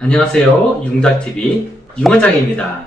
안녕하세요. 융달TV 융원장입니다.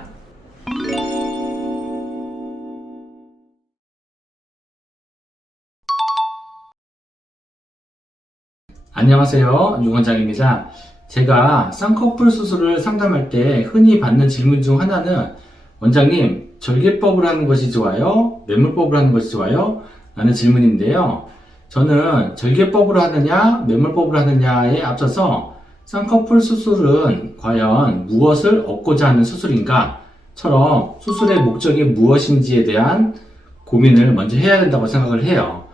안녕하세요. 융원장입니다. 제가 쌍꺼풀 수술을 상담할 때 흔히 받는 질문 중 하나는 원장님, 절개법을 하는 것이 좋아요? 매물법을 하는 것이 좋아요? 라는 질문인데요. 저는 절개법으로 하느냐, 매물법으로 하느냐에 앞서서 쌍꺼풀 수술은 과연 무엇을 얻고자 하는 수술인가? 처럼 수술의 목적이 무엇인지에 대한 고민을 먼저 해야 된다고 생각을 해요.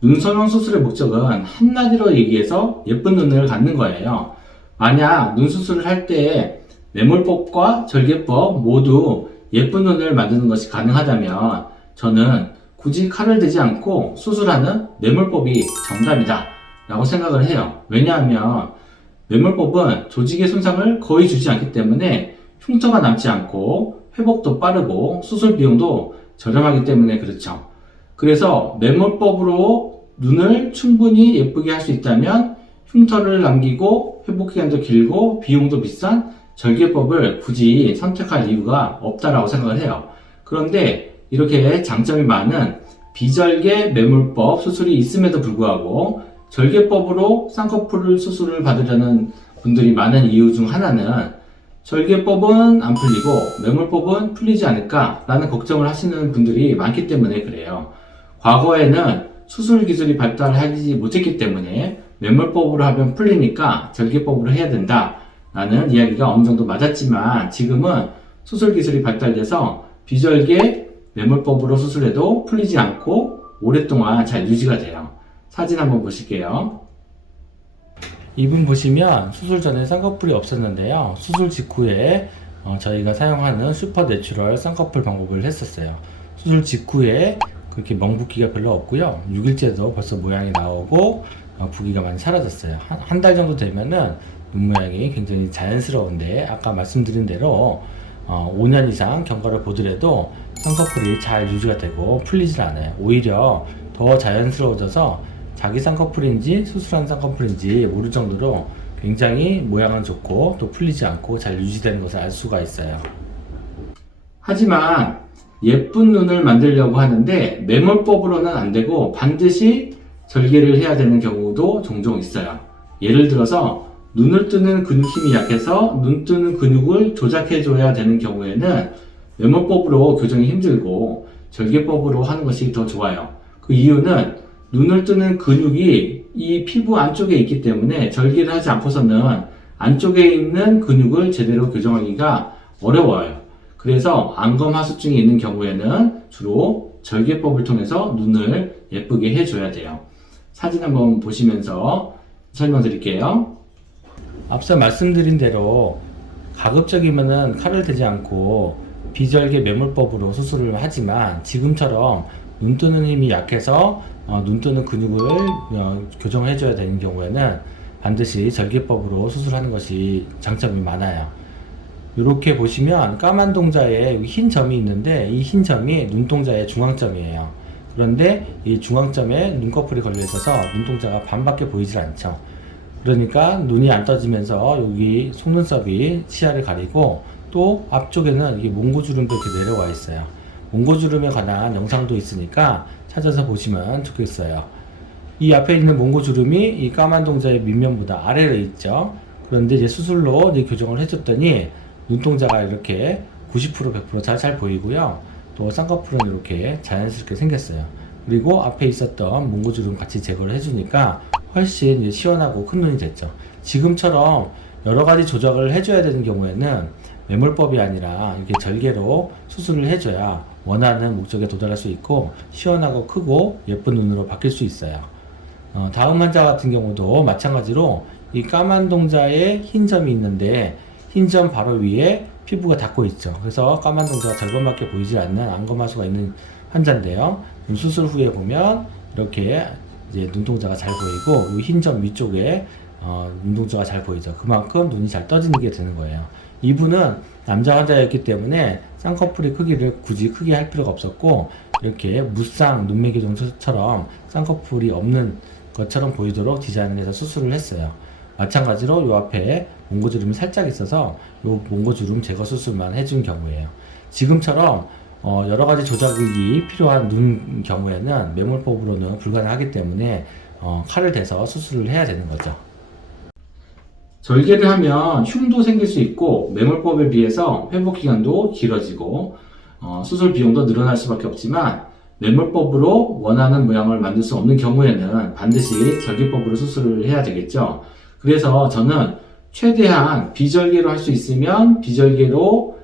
눈성형 수술의 목적은 한마디로 얘기해서 예쁜 눈을 갖는 거예요. 만약 눈 수술을 할 때 매몰법과 절개법 모두 예쁜 눈을 만드는 것이 가능하다면 저는 굳이 칼을 대지 않고 수술하는 매몰법이 정답이다 라고 생각을 해요. 왜냐하면 매몰법은 조직의 손상을 거의 주지 않기 때문에 흉터가 남지 않고 회복도 빠르고 수술 비용도 저렴하기 때문에 그렇죠. 그래서 매몰법으로 눈을 충분히 예쁘게 할 수 있다면 흉터를 남기고 회복 기간도 길고 비용도 비싼 절개법을 굳이 선택할 이유가 없다라고 생각을 해요. 그런데 이렇게 장점이 많은 비절개 매몰법 수술이 있음에도 불구하고 절개법으로 쌍꺼풀 수술을 받으려는 분들이 많은 이유 중 하나는 절개법은 안 풀리고 매몰법은 풀리지 않을까라는 걱정을 하시는 분들이 많기 때문에 그래요. 과거에는 수술 기술이 발달하지 못했기 때문에 매몰법으로 하면 풀리니까 절개법으로 해야 된다라는 이야기가 어느 정도 맞았지만 지금은 수술 기술이 발달돼서 비절개 매몰법으로 수술해도 풀리지 않고 오랫동안 잘 유지가 돼요. 사진 한번 보실게요. 이분 보시면 수술 전에 쌍꺼풀이 없었는데요. 수술 직후에 어, 저희가 사용하는 슈퍼 내추럴 쌍꺼풀 방법을 했었어요. 수술 직후에 그렇게 멍붓기가 별로 없고요. 6일째도 벌써 모양이 나오고 어, 부기가 많이 사라졌어요. 한 달 정도 되면은 눈 모양이 굉장히 자연스러운데 아까 말씀드린 대로 어, 5년 이상 경과를 보더라도 쌍꺼풀이 잘 유지가 되고 풀리질 않아요. 오히려 더 자연스러워져서 자기 쌍꺼풀인지 수술한 쌍꺼풀인지 모를 정도로 굉장히 모양은 좋고 또 풀리지 않고 잘 유지되는 것을 알 수가 있어요. 하지만 예쁜 눈을 만들려고 하는데 매몰법으로는 안 되고 반드시 절개를 해야 되는 경우도 종종 있어요. 예를 들어서 눈을 뜨는 근육 힘이 약해서 눈 뜨는 근육을 조작해줘야 되는 경우에는 매몰법으로 교정이 힘들고 절개법으로 하는 것이 더 좋아요. 그 이유는 눈을 뜨는 근육이 이 피부 안쪽에 있기 때문에 절개를 하지 않고서는 안쪽에 있는 근육을 제대로 교정하기가 어려워요. 그래서 안검하수증이 있는 경우에는 주로 절개법을 통해서 눈을 예쁘게 해줘야 돼요. 사진 한번 보시면서 설명드릴게요. 앞서 말씀드린 대로 가급적이면은 칼을 대지 않고 비절개 매몰법으로 수술을 하지만 지금처럼 눈 뜨는 힘이 약해서 어, 눈 뜨는 근육을 어, 교정해줘야 되는 경우에는 반드시 절개법으로 수술하는 것이 장점이 많아요. 이렇게 보시면 까만 동자에 흰 점이 있는데 이 흰 점이 눈동자의 중앙점이에요. 그런데 이 중앙점에 눈꺼풀이 걸려 있어서 눈동자가 반밖에 보이질 않죠. 그러니까 눈이 안 떠지면서 여기 속눈썹이 시야를 가리고 또 앞쪽에는 이게 몽고주름도 이렇게 내려와 있어요. 몽고주름에 관한 영상도 있으니까 찾아서 보시면 좋겠어요. 이 앞에 있는 몽고주름이 이 까만 동자의 밑면보다 아래로 있죠. 그런데 이제 수술로 이제 교정을 해줬더니 눈동자가 이렇게 90% 100%잘 잘 보이고요. 또 쌍꺼풀은 이렇게 자연스럽게 생겼어요. 그리고 앞에 있었던 몽고주름 같이 제거를 해주니까 훨씬 시원하고 큰 눈이 됐죠. 지금처럼 여러 가지 조작을 해줘야 되는 경우에는 매몰법이 아니라 이렇게 절개로 수술을 해줘야 원하는 목적에 도달할 수 있고 시원하고 크고 예쁜 눈으로 바뀔 수 있어요. 어, 다음 환자 같은 경우도 마찬가지로 이 까만 동자에 흰 점이 있는데 흰 점 바로 위에 피부가 닿고 있죠. 그래서 까만 동자가 절반밖에 보이지 않는 안검하수가 있는 환자인데요. 수술 후에 보면 이렇게 이제 눈동자가 잘 보이고 이 흰 점 위쪽에 어, 눈동자가 잘 보이죠. 그만큼 눈이 잘 떠지는 게 되는 거예요. 이분은 남자 환자였기 때문에 쌍꺼풀의 크기를 굳이 크게 할 필요가 없었고 이렇게 무쌍 눈매 교정처럼 쌍꺼풀이 없는 것처럼 보이도록 디자인을 해서 수술을 했어요. 마찬가지로 요 앞에 몽고주름이 살짝 있어서 요 몽고주름 제거 수술만 해준 경우예요. 지금처럼 어, 여러 가지 조작이 필요한 눈 경우에는 매몰법으로는 불가능하기 때문에 어, 칼을 대서 수술을 해야 되는 거죠. 절개를 하면 흉도 생길 수 있고 매몰법에 비해서 회복 기간도 길어지고 어, 수술 비용도 늘어날 수밖에 없지만 매몰법으로 원하는 모양을 만들 수 없는 경우에는 반드시 절개법으로 수술을 해야 되겠죠. 그래서 저는 최대한 비절개로 할 수 있으면 비절개로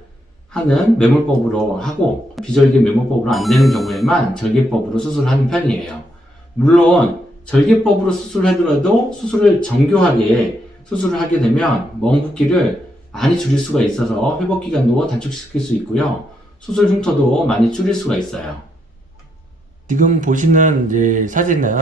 하는 매몰법으로 하고 비절개 매몰법으로 안 되는 경우에만 절개법으로 수술하는 편이에요. 물론 절개법으로 수술하더라도 수술을 정교하게 수술을 하게 되면 멍 붓기를 많이 줄일 수가 있어서 회복 기간도 단축시킬 수 있고요. 수술 흉터도 많이 줄일 수가 있어요. 지금 보시는 이제 사진은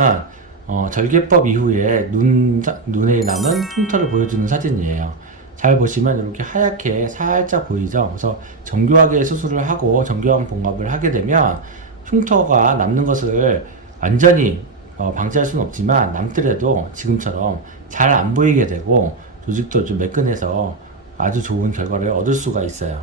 어, 절개법 이후에 눈, 눈에 남은 흉터를 보여주는 사진이에요. 잘 보시면 이렇게 하얗게 살짝 보이죠? 그래서 정교하게 수술을 하고 정교한 봉합을 하게 되면 흉터가 남는 것을 완전히 어, 방지할 수는 없지만 남더라도 지금처럼 잘 안 보이게 되고 조직도 좀 매끈해서 아주 좋은 결과를 얻을 수가 있어요.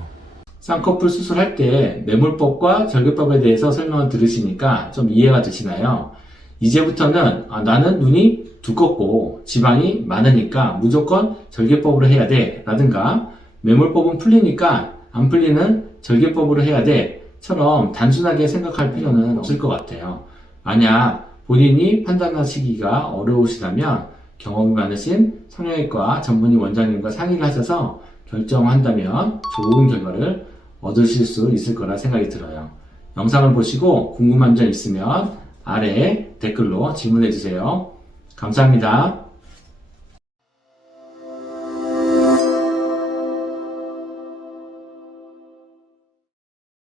쌍꺼풀 수술할 때 매몰법과 절개법에 대해서 설명을 들으시니까 좀 이해가 되시나요? 이제부터는 아, 나는 눈이 두껍고 지방이 많으니까 무조건 절개법으로 해야 돼 라든가 매몰법은 풀리니까 안 풀리는 절개법으로 해야 돼 처럼 단순하게 생각할 필요는 없을 것 같아요. 만약 본인이 판단하시기가 어려우시다면 경험이 많으신 성형외과 전문의 원장님과 상의를 하셔서 결정한다면 좋은 결과를 얻으실 수 있을 거라 생각이 들어요. 영상을 보시고 궁금한 점 있으면 아래 댓글로 질문해 주세요. 감사합니다.